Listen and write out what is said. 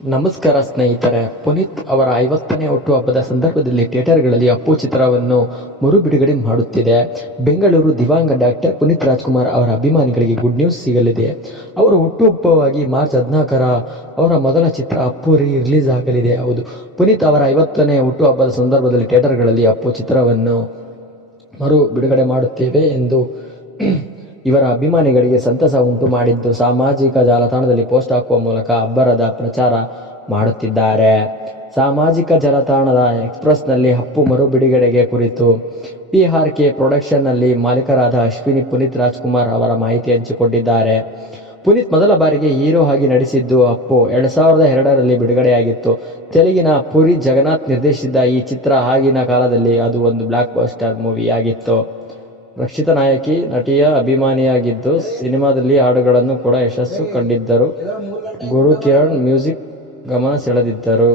ನಮಸ್ಕಾರ ಸ್ನೇಹಿತರೆ, ಪುನೀತ್ ಅವರ ಐವತ್ತನೇ ಹುಟ್ಟುಹಬ್ಬದ ಸಂದರ್ಭದಲ್ಲಿ ಥಿಯೇಟರ್ಗಳಲ್ಲಿ ಅಪ್ಪು ಚಿತ್ರವನ್ನು ಮರು ಬಿಡುಗಡೆ ಮಾಡುತ್ತಿದೆ. ಬೆಂಗಳೂರು ದಿವಾಂಗ ಡಾಕ್ಟರ್ ಪುನೀತ್ ರಾಜ್ಕುಮಾರ್ ಅವರ ಅಭಿಮಾನಿಗಳಿಗೆ ಗುಡ್ ನ್ಯೂಸ್ ಸಿಗಲಿದೆ. ಅವರ ಹುಟ್ಟುಹಬ್ಬವಾಗಿ ಮಾರ್ಚ್ ಹದಿನಾಲ್ಕರ ಅವರ ಮೊದಲ ಚಿತ್ರ ಅಪ್ಪು ರಿಲೀಸ್ ಆಗಲಿದೆ. ಹೌದು, ಪುನೀತ್ ಅವರ ಐವತ್ತನೇ ಹುಟ್ಟುಹಬ್ಬದ ಸಂದರ್ಭದಲ್ಲಿ ಥಿಯೇಟರ್ಗಳಲ್ಲಿ ಅಪ್ಪು ಚಿತ್ರವನ್ನು ಮರು ಬಿಡುಗಡೆ ಮಾಡುತ್ತೇವೆ ಎಂದು ಇವರ ಅಭಿಮಾನಿಗಳಿಗೆ ಸಂತಸ ಉಂಟು ಮಾಡಿದ್ದು ಸಾಮಾಜಿಕ ಜಾಲತಾಣದಲ್ಲಿ ಪೋಸ್ಟ್ ಹಾಕುವ ಮೂಲಕ ಅಬ್ಬರದ ಪ್ರಚಾರ ಮಾಡುತ್ತಿದ್ದಾರೆ. ಸಾಮಾಜಿಕ ಜಾಲತಾಣದ ಎಕ್ಸ್ಪ್ರೆಸ್ನಲ್ಲಿ ಅಪ್ಪು ಮರು ಬಿಡುಗಡೆಗೆ ಕುರಿತು ಪಿ ಆರ್ ಕೆ ಪ್ರೊಡಕ್ಷನ್ನಲ್ಲಿ ಮಾಲೀಕರಾದ ಅಶ್ವಿನಿ ಪುನೀತ್ ರಾಜ್ಕುಮಾರ್ ಅವರ ಮಾಹಿತಿ ಹಂಚಿಕೊಂಡಿದ್ದಾರೆ. ಪುನೀತ್ ಮೊದಲ ಬಾರಿಗೆ ಹೀರೋ ಆಗಿ ನಟಿಸಿದ್ದು ಅಪ್ಪು ಎರಡು ಸಾವಿರದ ಎರಡರಲ್ಲಿ ಬಿಡುಗಡೆಯಾಗಿತ್ತು. ತೆಲುಗಿನ ಪುರಿ ಜಗನ್ನಾಥ್ ನಿರ್ದೇಶಿಸಿದ ಈ ಚಿತ್ರ ಆಗಿನ ಕಾಲದಲ್ಲಿ ಅದು ಒಂದು ಬ್ಲಾಕ್ ಬಸ್ಟರ್ ಮೂವಿಯಾಗಿತ್ತು ರಕ್ಷಿತಾ ನಾಯಕಿ ನಟಿಯ ಅಭಿಮಾನಿಯಾಗಿದ್ದು ಸಿನಿಮಾದಲ್ಲಿ ಹಾಡುಗಳನ್ನು ಕೂಡ ಯಶಸ್ಸು ಕಂಡಿದ್ದರು. ಗುರು ಕಿರಣ್ ಮ್ಯೂಸಿಕ್ ಗಮನ ಸೆಳೆದಿದ್ದರು.